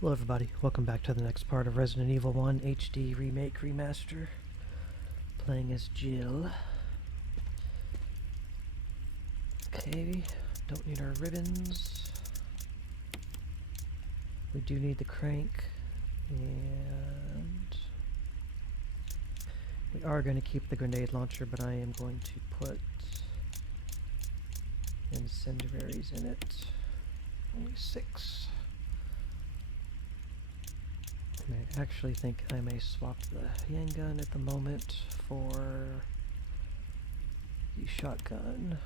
Hello everybody, welcome back to the next part of Resident Evil 1 HD Remake Remaster. Playing as Jill. Okay, don't need our ribbons. We do need the crank, and we are going to keep the grenade launcher, but I am going to put incendiaries in it. Only 6. I actually think I may swap the handgun at the moment for the shotgun.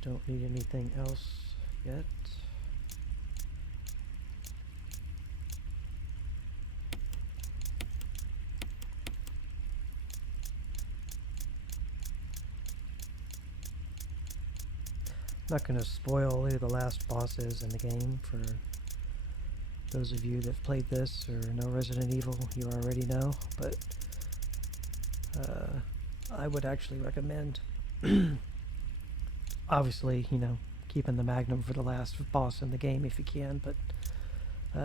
Don't need anything else yet. I'm not going to spoil who the last boss is in the game. For those of you that have played this or know Resident Evil, you already know, but I would actually recommend, obviously, you know, keeping the Magnum for the last boss in the game if you can, but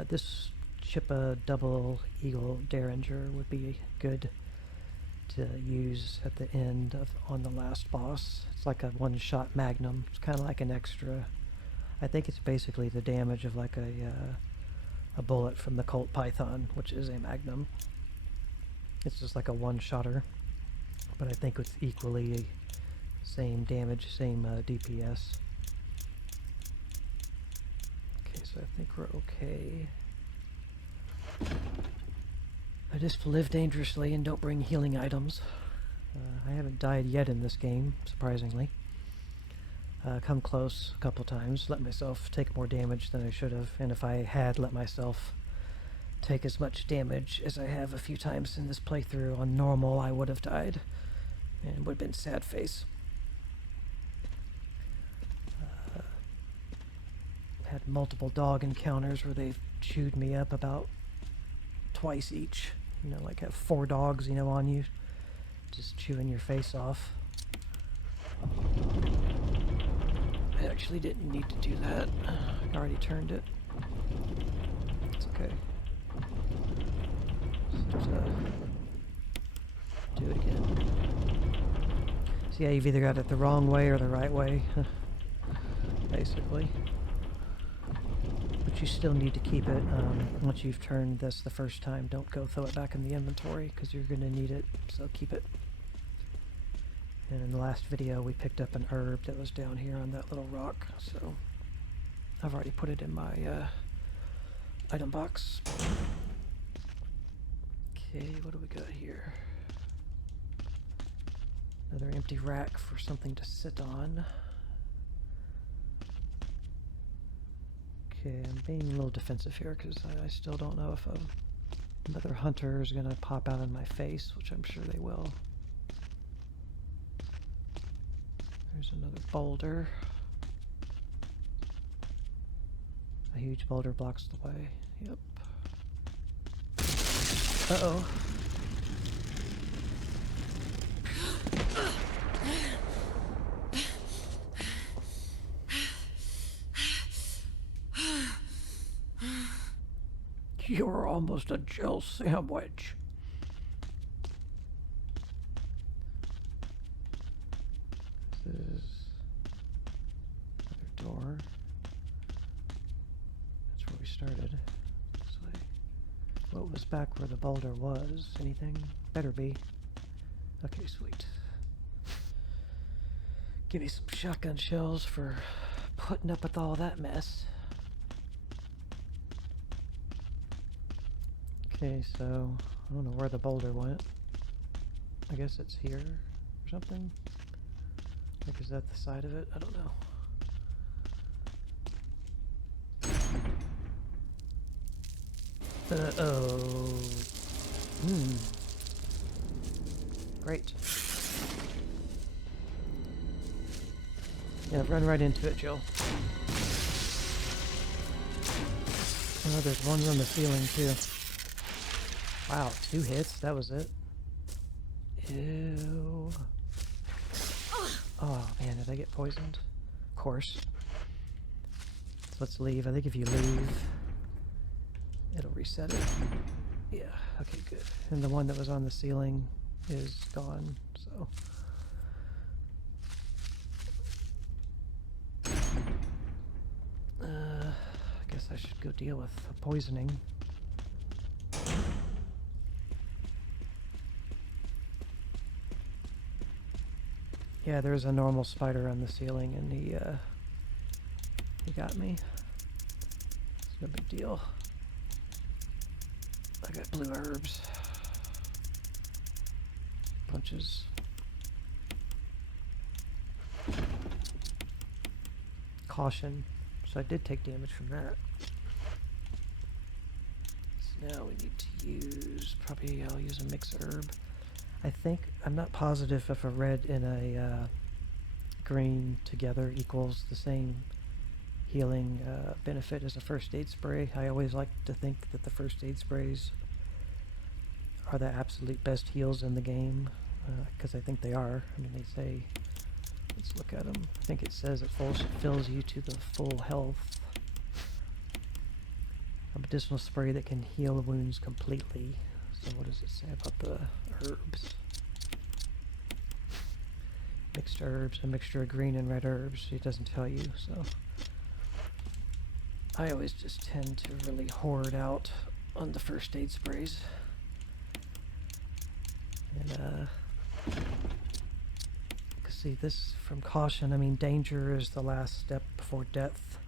this Chippa Double Eagle Derringer would be good to use at the end on the last boss. It's like a one-shot Magnum. It's kind of like an extra. I think it's basically the damage of like a bullet from the Colt Python, which is a Magnum. It's just like a one-shotter, but I think it's equally same damage, same DPS. Okay, so I think we're okay. I just live dangerously and don't bring healing items. I haven't died yet in this game, surprisingly. Come close a couple times, let myself take more damage than I should have, and if I had let myself take as much damage as I have a few times in this playthrough on normal, I would have died, and would have been sad face. Had multiple dog encounters where they've chewed me up about twice each. You know, like have 4 dogs, you know, on you, just chewing your face off. I actually didn't need to do that. I already turned it. It's okay. Just, do it again. So yeah, you've either got it the wrong way or the right way, basically. But you still need to keep it. Once you've turned this the first time, don't go throw it back in the inventory, because you're going to need it, so keep it. And in the last video, we picked up an herb that was down here on that little rock, so I've already put it in my item box. Okay, what do we got here? Another empty rack for something to sit on. Okay, I'm being a little defensive here because I still don't know if another hunter is going to pop out in my face, which I'm sure they will. There's another boulder. A huge boulder blocks the way. Yep. Uh-oh. You're almost a Jill sandwich. This is another door. That's where we started. This way. What was back where the boulder was? Anything? Better be. Okay, sweet. Give me some shotgun shells for putting up with all that mess. Okay, so I don't know where the boulder went. I guess it's here or something. Like, is that the side of it? I don't know. Oh. Great. Yeah, run right into it, Jill. Oh, there's one on the ceiling, too. Wow, 2 hits? That was it? Ew. Oh, man, did I get poisoned? Of course. let's leave. I think if you leave, it'll reset it. Yeah, okay, good. And the one that was on the ceiling is gone, so. I guess I should go deal with the poisoning. Yeah, there's a normal spider on the ceiling, and he got me. It's no big deal. I got blue herbs. Punches. Caution. So I did take damage from that. So now we need to use, probably I'll use a mix herb. I think, I'm not positive if a red and a green together equals the same healing benefit as a first aid spray. I always like to think that the first aid sprays are the absolute best heals in the game, because I think they are. I mean, they say, let's look at them. I think it says it fills you to the full health. A medicinal spray that can heal wounds completely. So what does it say about the herbs? Mixed herbs, a mixture of green and red herbs. It doesn't tell you, so. I always just tend to really hoard out on the first aid sprays. And, see, this from caution, I mean, danger is the last step before death.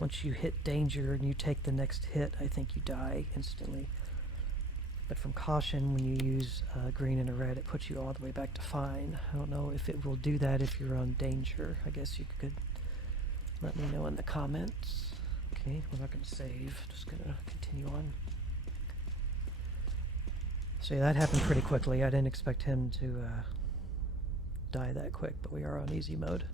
Once you hit danger and you take the next hit, I think you die instantly. But from caution, when you use green and a red, it puts you all the way back to fine. I don't know if it will do that if you're on danger. I guess you could let me know in the comments. Okay, we're not going to save. Just going to continue on. So yeah, that happened pretty quickly. I didn't expect him to die that quick, but we are on easy mode.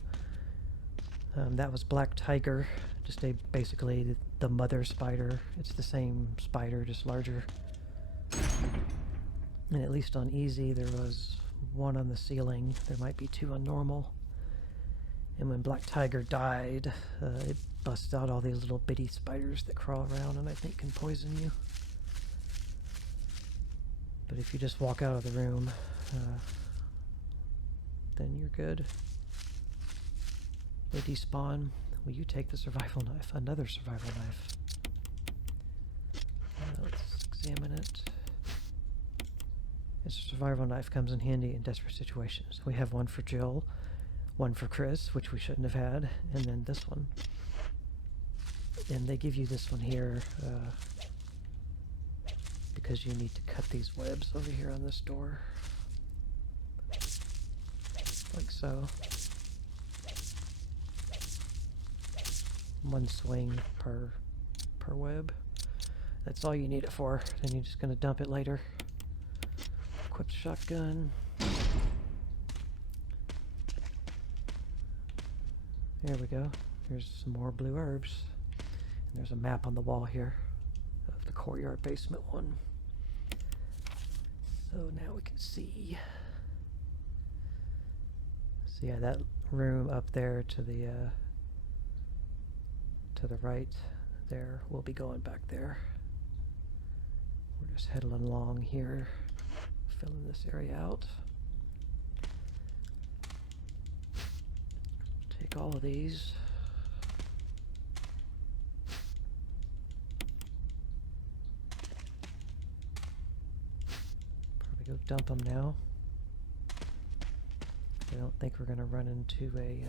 That was Black Tiger, just basically the mother spider. It's the same spider, just larger. And at least on easy, there was one on the ceiling. There might be two on normal. And when Black Tiger died, it busts out all these little bitty spiders that crawl around and I think can poison you. But if you just walk out of the room, then you're good. They despawn. Will you take the survival knife? Another survival knife. Let's examine it. This survival knife comes in handy in desperate situations. We have one for Jill, one for Chris, which we shouldn't have had, and then this one. And they give you this one here because you need to cut these webs over here on this door. Like so. One swing per web. That's all you need it for. Then you're just gonna dump it later. Equip shotgun. There we go. Here's some more blue herbs. And there's a map on the wall here of the courtyard basement one. So now we can see. So yeah, that room up there to the right there, we'll be going back there. We're just heading along here, filling this area out. Take all of these. Probably go dump them now. I don't think we're going to run into an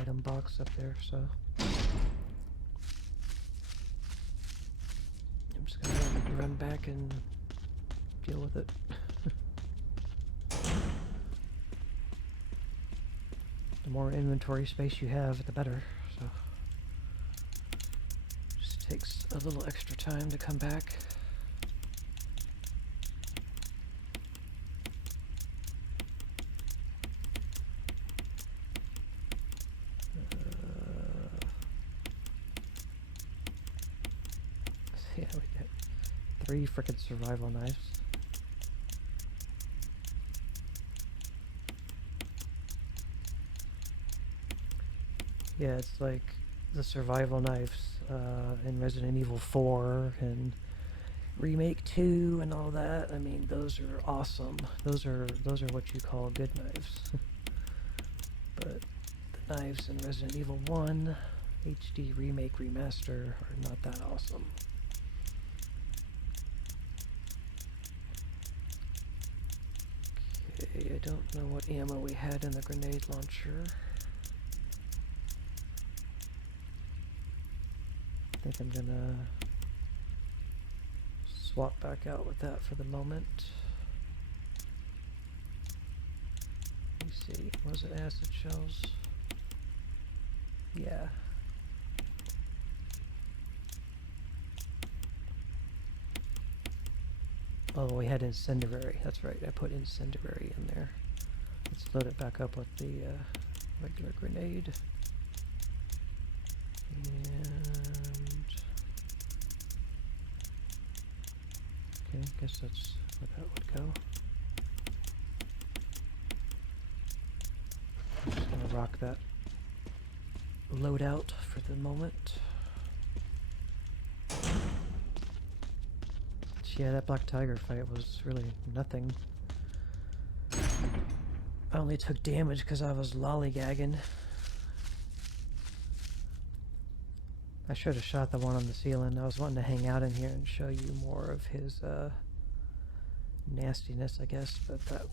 item box up there, so I'm just going to run back and deal with it. The more inventory space you have, the better, so just takes a little extra time to come back. Yeah, we got 3 frickin' survival knives. Yeah, it's like the survival knives in Resident Evil 4 and Remake 2 and all that. I mean, those are awesome. Those are what you call good knives. But the knives in Resident Evil 1, HD Remake, Remaster are not that awesome. Okay, I don't know what ammo we had in the grenade launcher. I think I'm gonna swap back out with that for the moment. Let me see, was it acid shells? Yeah. Oh, we had incendiary. That's right, I put incendiary in there. Let's load it back up with the regular grenade. And okay, I guess that's where that would go. I'm just gonna rock that loadout for the moment. Yeah, that Black Tiger fight was really nothing. I only took damage because I was lollygagging. I should have shot the one on the ceiling. I was wanting to hang out in here and show you more of his nastiness, I guess, but that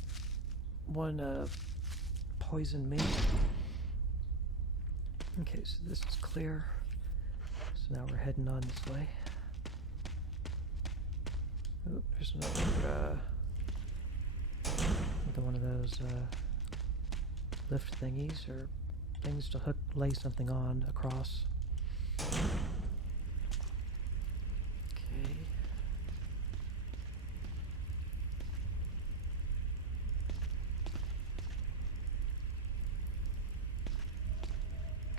one poisoned me. Okay, so this is clear. So now we're heading on this way. Oop, there's another one of those lift thingies or things to lay something on across. Okay.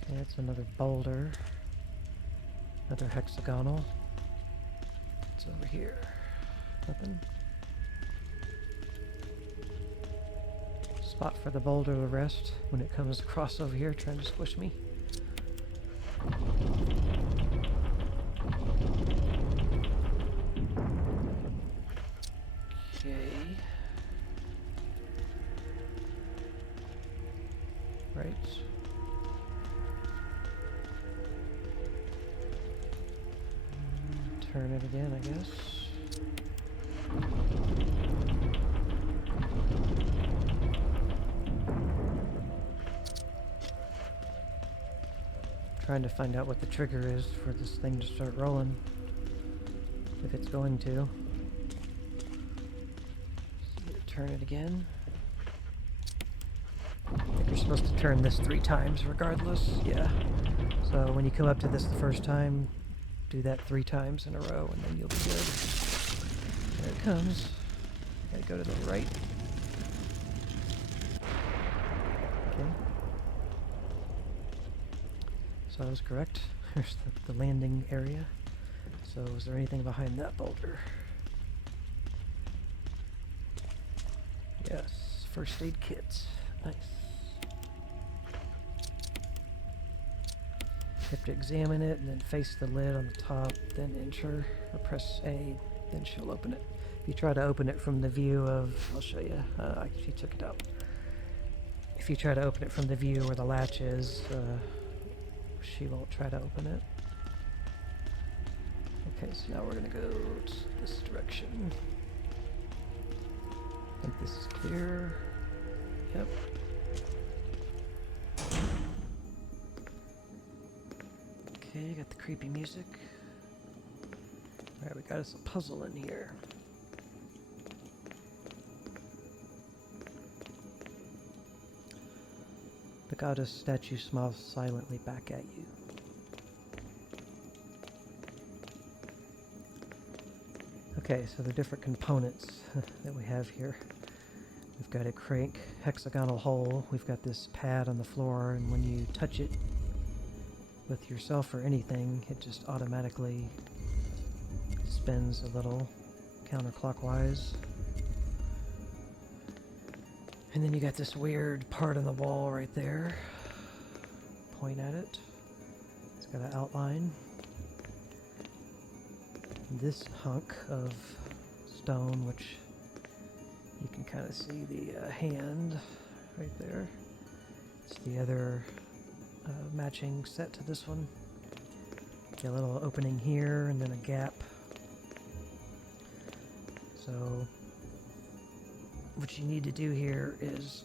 Okay, that's another boulder. Another hexagonal. It's over here. Nothing. Spot for the boulder to rest when it comes across over here trying to squish me. Okay. Right. Turn it again, I guess. Trying to find out what the trigger is for this thing to start rolling, if it's going to. So turn it again. I think you're supposed to turn this 3 times regardless. Yeah. So when you come up to this the first time, do that 3 times in a row and then you'll be good. There it comes. Gotta go to the right. Okay. So I was correct. There's the landing area. So is there anything behind that boulder? Yes, first aid kit. Nice. You have to examine it and then face the lid on the top, then enter, or press A, then she'll open it. If you try to open it from the view of, I'll show you, she took it out. If you try to open it from the view where the latch is, she won't try to open it. Okay, so now we're gonna go this direction. I think this is clear. Yep. Okay, got the creepy music. Alright, we got us a puzzle in here. The goddess statue smiles silently back at you. Okay, so the different components that we have here. We've got a crank hexagonal hole. We've got this pad on the floor, and when you touch it with yourself or anything, it just automatically spins a little counterclockwise. And then you got this weird part on the wall right there, point at it. It's got an outline. This hunk of stone, which you can kind of see the hand right there. It's the other matching set to this one. Get a little opening here and then a gap. So what you need to do here is,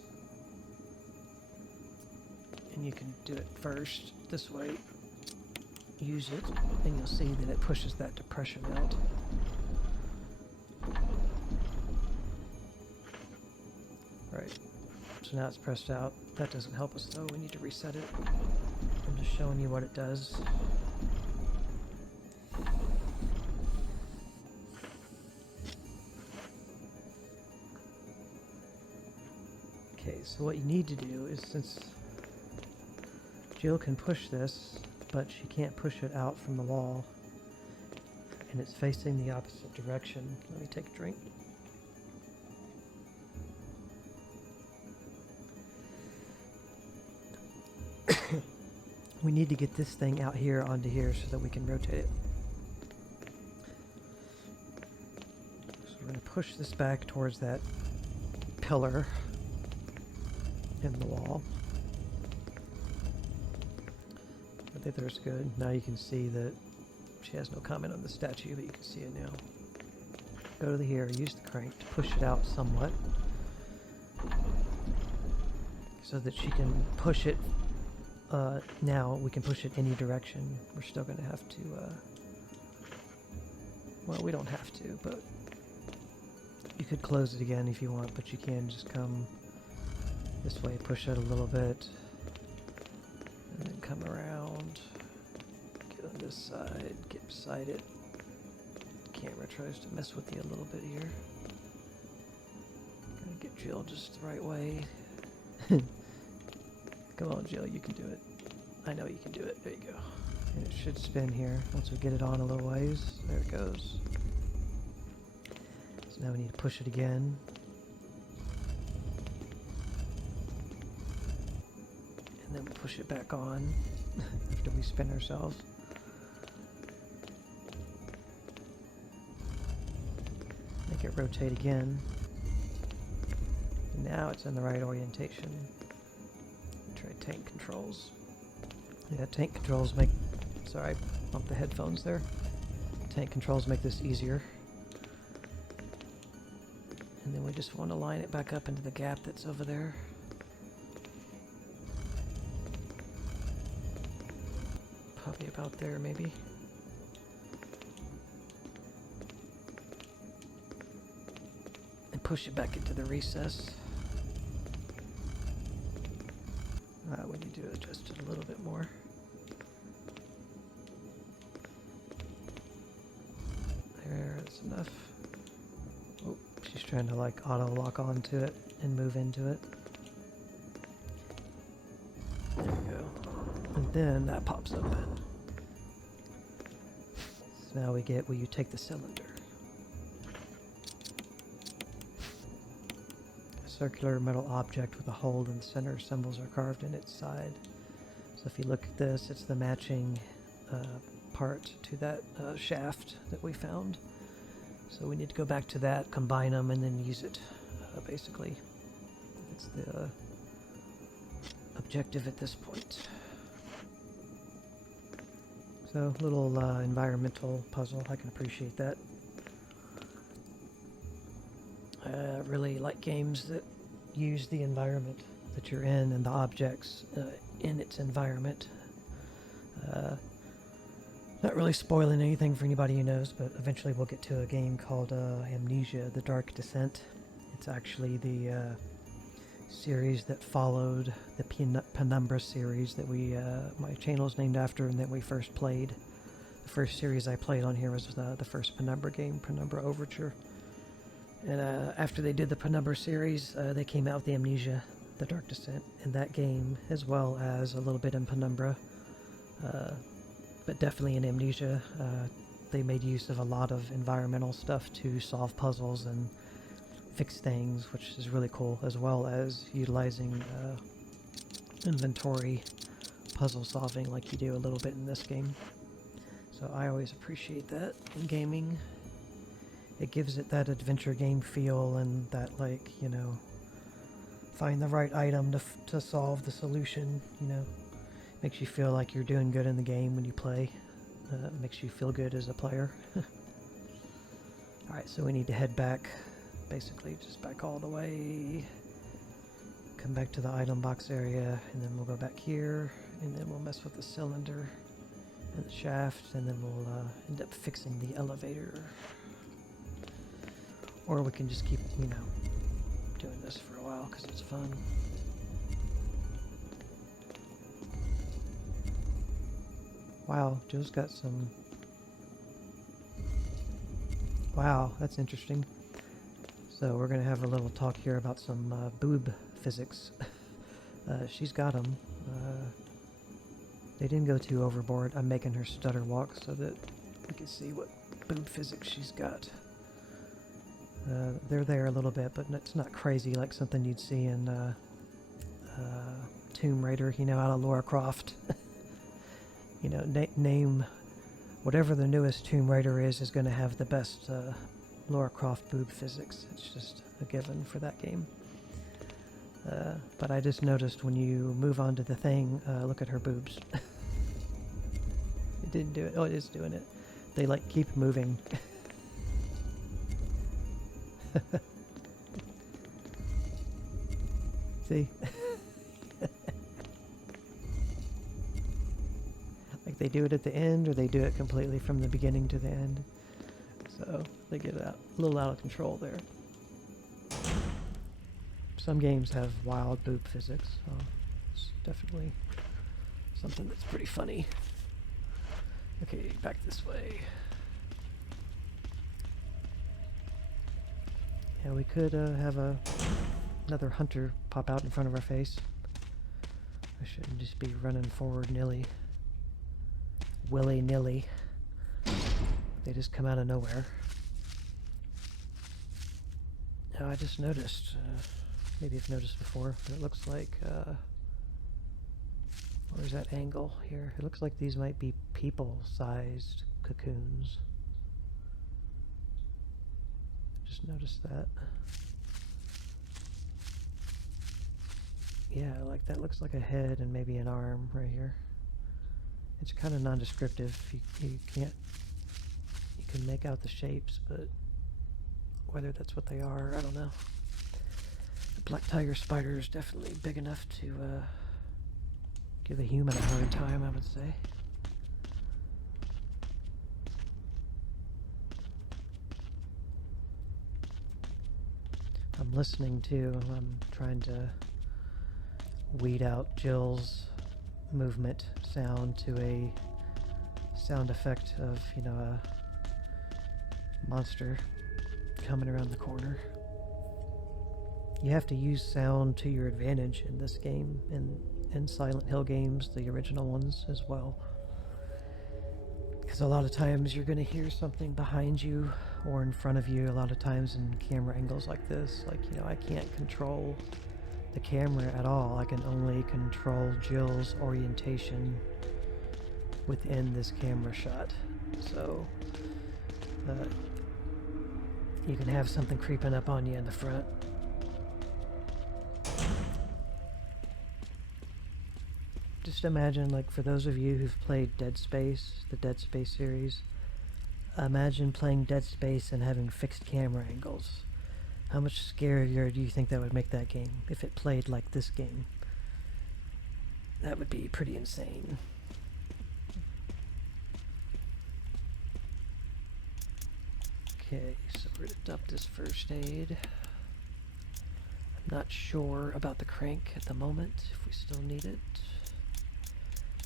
and you can do it first this way, use it, and you'll see that it pushes that depression out. Right, so now it's pressed out. That doesn't help us though, we need to reset it. I'm just showing you what it does. Okay, so what you need to do is, since Jill can push this, but she can't push it out from the wall, and it's facing the opposite direction. Let me take a drink. We need to get this thing out here onto here so that we can rotate it. So we're going to push this back towards that pillar in the wall. I think that's good. Now you can see that she has no comment on the statue, but you can see it now. Go to the here, use the crank to push it out somewhat so that she can push it. Now we can push it any direction. We're still going to have to, well, we don't have to, but you could close it again if you want, but you can just come this way, push it a little bit, and then come around, get on this side, get beside it. The camera tries to mess with you a little bit here. Gonna get Jill just the right way. Come on, Jill, you can do it. I know you can do it. There you go. And it should spin here once we get it on a little ways. There it goes. So now we need to push it again. And then we push it back on after we spin ourselves. Make it rotate again. And now it's in the right orientation. Try tank controls. Yeah, tank controls make... Sorry, I bumped the headphones there. Tank controls make this easier. And then we just want to line it back up into the gap that's over there. Probably about there, maybe. And push it back into the recess. We need to adjust it a little bit more. There, that's enough. Oh, she's trying to like auto lock onto it and move into it. There we go. And then that pops open. So now we get where you take the cylinder. Circular metal object with a hole in the center. Symbols are carved in its side. So if you look at this, it's the matching part to that shaft that we found. So we need to go back to that, combine them, and then use it, basically. It's the objective at this point. So, little environmental puzzle. I can appreciate that. I really like games that use the environment that you're in and the objects in its environment. Not really spoiling anything for anybody who knows, but eventually we'll get to a game called Amnesia: The Dark Descent. It's actually the series that followed the Penumbra series that my channel's named after and that we first played. The first series I played on here was the first Penumbra game, Penumbra Overture. And after they did the Penumbra series, they came out with the Amnesia, The Dark Descent, in that game, as well as a little bit in Penumbra. But definitely in Amnesia, they made use of a lot of environmental stuff to solve puzzles and fix things, which is really cool, as well as utilizing inventory puzzle solving like you do a little bit in this game. So I always appreciate that in gaming. It gives it that adventure game feel and that, like, you know, find the right item to solve the solution, you know. Makes you feel like you're doing good in the game when you play. Makes you feel good as a player. Alright, so we need to head back, basically just back all the way. Come back to the item box area, and then we'll go back here, and then we'll mess with the cylinder and the shaft, and then we'll end up fixing the elevator. Or we can just keep, you know, doing this for a while because it's fun. Wow, Joe's got some... Wow, that's interesting. So we're going to have a little talk here about some boob physics. She's got them. They didn't go too overboard. I'm making her stutter walk so that we can see what boob physics she's got. They're there a little bit, but it's not crazy like something you'd see in Tomb Raider, you know, out of Lara Croft. You know, name whatever the newest Tomb Raider is going to have the best Lara Croft boob physics. It's just a given for that game. But I just noticed when you move on to the thing, look at her boobs. It didn't do it. Oh, it is doing it. They like keep moving. See? Like they do it at the end, or they do it completely from the beginning to the end. So they get a little out of control there. Some games have wild boob physics, so it's definitely something that's pretty funny. Okay, back this way. Yeah, we could have another hunter pop out in front of our face. I shouldn't just be running forward willy-nilly. They just come out of nowhere. Now I just noticed, maybe I've noticed before, but it looks like, where's that angle here? It looks like these might be people-sized cocoons. Just noticed that. Yeah, like that looks like a head and maybe an arm right here. It's kind of non-descriptive. You can't, you can make out the shapes, but whether that's what they are, I don't know. The black tiger spider is definitely big enough to give a human a hard time, I would say. I'm listening too. I'm trying to weed out Jill's movement sound to a sound effect of, you know, a monster coming around the corner. You have to use sound to your advantage in this game, and in Silent Hill games, the original ones as well. Because a lot of times you're going to hear something behind you or in front of you. A lot of times in camera angles like this, like, you know, I can't control the camera at all. I can only control Jill's orientation within this camera shot. So you can have something creeping up on you in the front. Just imagine, like, for those of you who've played Dead Space, the Dead Space series, imagine playing Dead Space and having fixed camera angles. How much scarier do you think that would make that game if it played like this game? That would be pretty insane. Okay, so we're gonna dump this first aid. I'm not sure about the crank at the moment, if we still need it.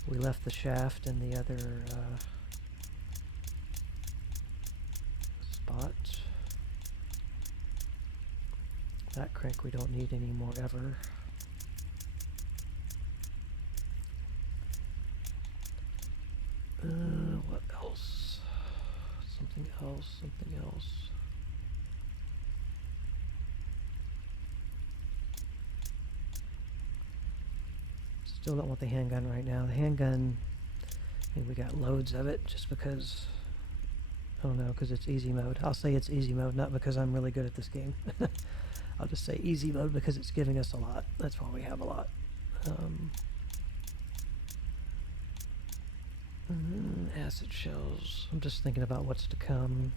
We left the shaft in the other spot. That crank we don't need anymore ever. What else? Something else, something else. Let's Still don't want the handgun right now. The handgun, I mean, we got loads of it just because, I don't know, because it's easy mode. I'll say it's easy mode, not because I'm really good at this game. I'll just say easy mode because it's giving us a lot. That's why we have a lot. Acid shells. I'm just thinking about what's to come.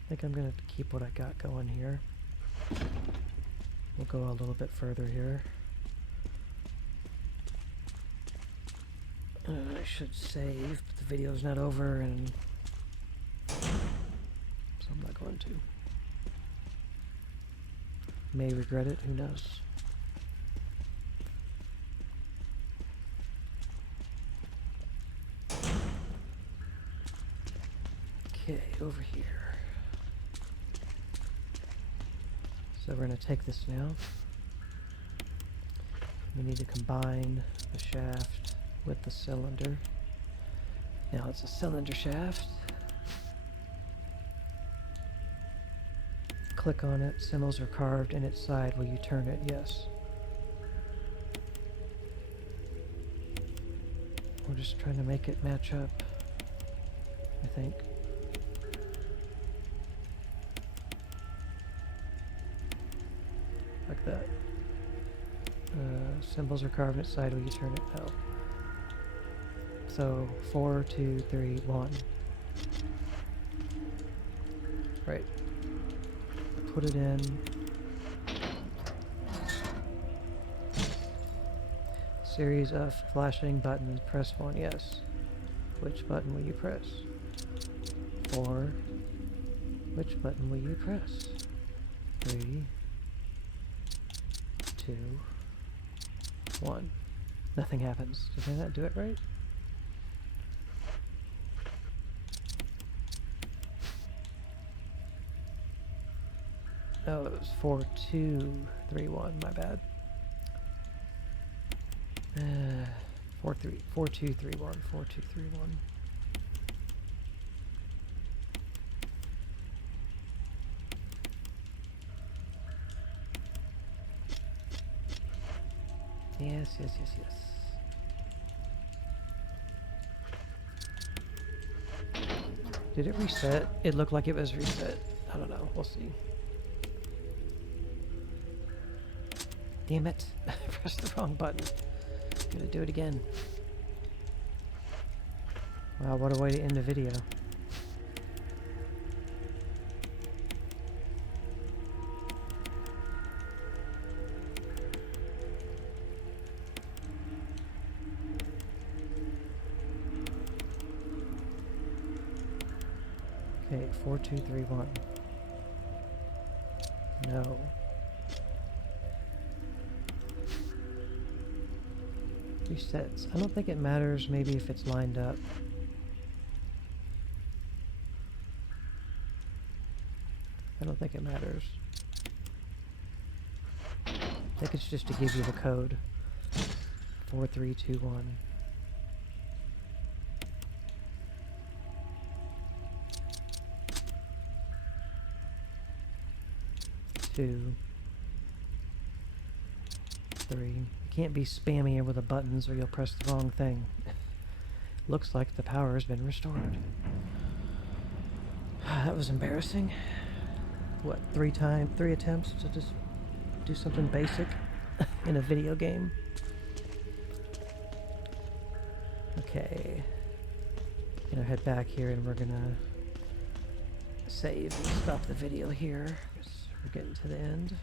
I think I'm going to keep what I got going here. We'll go a little bit further here. I should save, but the video's not over, and so I'm not going to. May regret it, who knows? Okay, over here. So we're going to take this now. We need to combine the shaft with the cylinder. Now it's a cylinder shaft. Click on it. Symbols are carved in its side. Will you turn it? Yes. We're just trying to make it match up, I think. Like that. Symbols are carved in its side. Will you turn it? No. So 4, 2, 3, 1. Right. Put it in. Series of flashing buttons. Press 1. Yes. Which button will you press? 4. Which button will you press? 3, 2, 1. Nothing happens. Did I not do it right? No, it was 4, 2, 3, 1. My bad. 4, 2, 3, 1. 4, 2, 3, 1. Yes, yes, yes, yes. Did it reset? It looked like it was reset. I don't know. We'll see. Damn it. I pressed the wrong button. Gonna do it again. Wow, what a way to end the video. Okay, 4, 2, 3, 1. No. Resets. I don't think it matters maybe if it's lined up. I don't think it matters. I think it's just to give you the code. 4, 3, 2, 1. Two, 3. You can't be spammy with the buttons or you'll press the wrong thing. Looks like the power has been restored. That was embarrassing. What, 3 attempts to just do something basic in a video game? Okay. Gonna head back here and we're gonna save and stop the video here. We're getting to the end.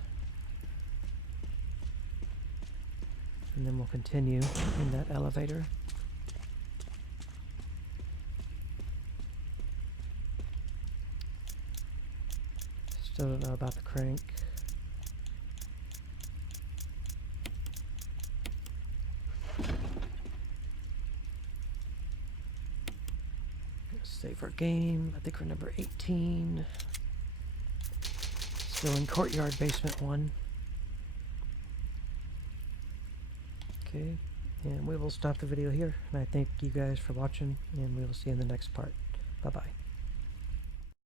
And then we'll continue in that elevator. Still don't know about the crank. Save our game. I think we're number 18. Still in Courtyard Basement 1. Okay, And we will stop the video here. And I thank you guys for watching, and we will see you in the next part. Bye-bye.